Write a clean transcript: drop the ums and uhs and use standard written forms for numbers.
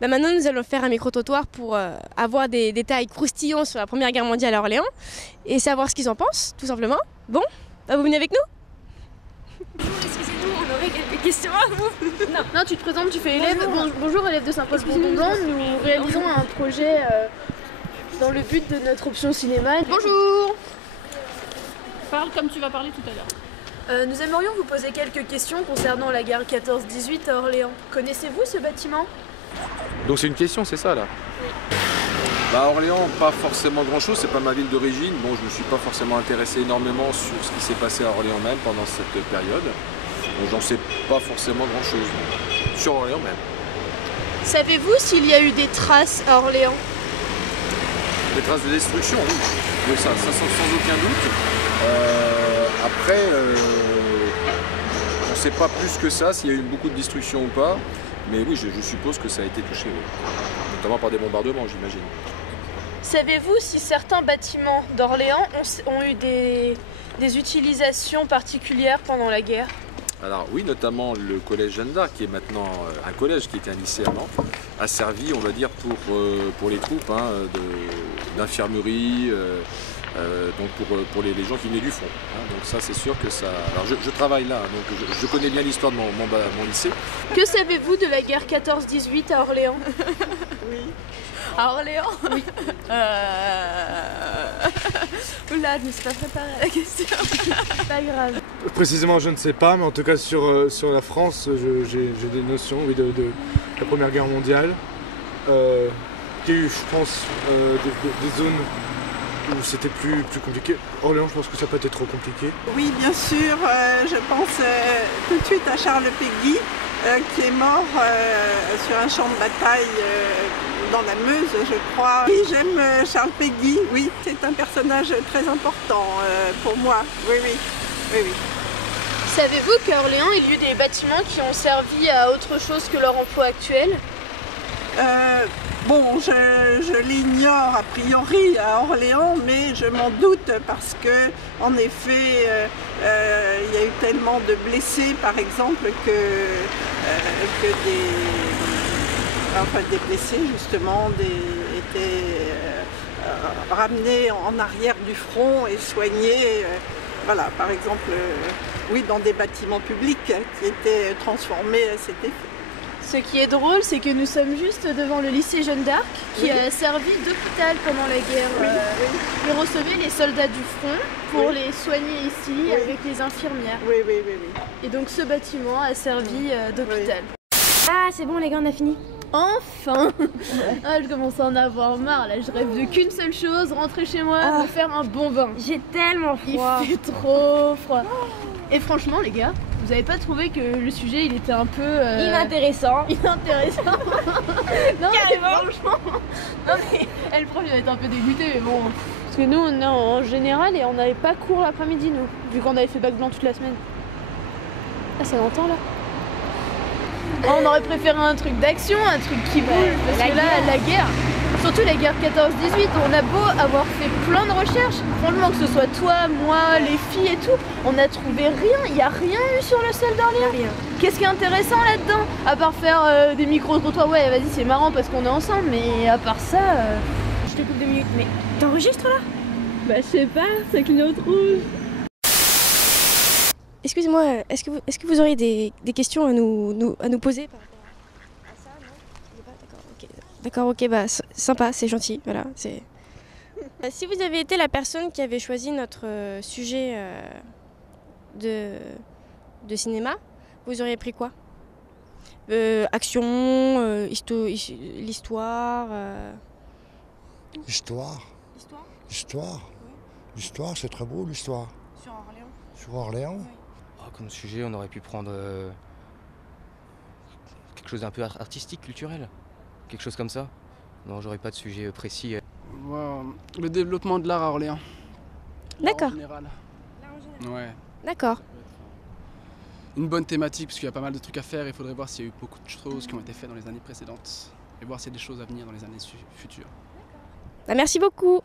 Bah maintenant, nous allons faire un micro-trottoir pour avoir des détails croustillants sur la Première Guerre mondiale à Orléans et savoir ce qu'ils en pensent, tout simplement. Bon, bah vous venez avec nous? Bonjour, excusez-nous, on aurait quelques questions à vous. Non, tu te présentes, tu fais élève. Bonjour, élève de Saint-Paul-Bourdon. Nous réalisons un projet dans le but de notre option cinéma. Bonjour. Parle comme tu vas parler tout à l'heure. Nous aimerions vous poser quelques questions concernant la guerre 14-18 à Orléans. Connaissez-vous ce bâtiment? Donc c'est une question, c'est ça là? Oui. Bah Orléans, pas forcément grand chose, c'est pas ma ville d'origine. Bon, je me suis pas forcément intéressé énormément sur ce qui s'est passé à Orléans même pendant cette période. Donc j'en sais pas forcément grand chose. Sur Orléans même. Savez-vous s'il y a eu des traces à Orléans? Des traces de destruction, oui. Oui, ça sans aucun doute. Après, on ne sait pas plus que ça s'il y a eu beaucoup de destruction ou pas. Mais oui, je suppose que ça a été touché, oui. Notamment par des bombardements, j'imagine. Savez-vous si certains bâtiments d'Orléans ont eu des utilisations particulières pendant la guerre? Alors oui, notamment le collège Jeanne d'Arc, qui est maintenant un collège qui était un lycée à Nantes, a servi, on va dire, pour les troupes d'infirmerie, donc pour les gens qui venaient du front. Donc ça, c'est sûr que ça... Alors je travaille là, donc je connais bien l'histoire de mon lycée. Que savez-vous de la guerre 14-18 à Orléans? Oui. À Orléans? Oui. Oula, je ne me suis pas préparée à la question. Pas grave. Précisément, je ne sais pas, mais en tout cas sur la France, j'ai des notions oui, de la Première Guerre mondiale. Il y a eu, je pense, des zones où c'était plus compliqué. Orléans, je pense que ça peut être trop compliqué. Oui, bien sûr, je pense tout de suite à Charles Péguy, qui est mort sur un champ de bataille dans la Meuse, je crois. Oui, j'aime Charles Péguy, oui, c'est un personnage très important pour moi, oui. Savez-vous qu'à Orléans, il y a eu des bâtiments qui ont servi à autre chose que leur emploi actuel? Bon, je l'ignore a priori à Orléans, mais je m'en doute parce que, en effet, il y a eu tellement de blessés, par exemple, que des blessés, justement, étaient ramenés en arrière du front et soignés. Voilà, par exemple, oui, dans des bâtiments publics qui étaient transformés à cet effet. Ce qui est drôle, c'est que nous sommes juste devant le lycée Jeanne d'Arc qui a servi d'hôpital pendant la guerre. Il recevait les soldats du front pour les soigner ici avec les infirmières. Oui. Et donc ce bâtiment a servi d'hôpital. Ah, c'est bon les gars, on a fini. Enfin. Je commence à en avoir marre là, je rêve de qu'une seule chose, rentrer chez moi, me faire un bon bain. J'ai tellement froid. Il fait trop froid. Et franchement les gars, vous avez pas trouvé que le sujet il était un peu... Inintéressant. Inintéressant. Non Carrément. mais franchement. Non mais le prof il va être un peu dégoûté mais bon. Parce que nous on est en général et on n'avait pas cours l'après-midi nous, vu qu'on avait fait bac blanc toute la semaine. Ah ça l'entend là? On aurait préféré un truc d'action, un truc qui bouge, parce que là, la guerre, surtout la guerre 14-18, on a beau avoir fait plein de recherches, franchement que ce soit toi, moi, les filles et tout, on n'a trouvé rien, il n'y a rien eu sur le sol d'Orléans. Qu'est-ce qui est intéressant là-dedans? À part faire des micro-trottoirs, ouais vas-y c'est marrant parce qu'on est ensemble, mais à part ça... Je te coupe 2 minutes, mais t'enregistres là? Bah je sais pas, ça clignote rouge. Excusez-moi, est-ce que vous auriez des questions à nous poser par rapport à ça? Non? D'accord, ok, bah sympa, c'est gentil, voilà. Si vous avez été la personne qui avait choisi notre sujet de cinéma, vous auriez pris quoi? Action, l'histoire... L'histoire. L'histoire. L'histoire, c'est très beau l'histoire. Sur Orléans. Sur Orléans. Oui. Comme sujet, on aurait pu prendre quelque chose d'un peu artistique, culturel. Quelque chose comme ça. Non, j'aurais pas de sujet précis. Le développement de l'art à Orléans. D'accord. En général. Ouais. D'accord. Une bonne thématique, parce qu'il y a pas mal de trucs à faire. Il faudrait voir s'il y a eu beaucoup de choses qui ont été faites dans les années précédentes. Et voir s'il y a des choses à venir dans les années futures. Bah, merci beaucoup.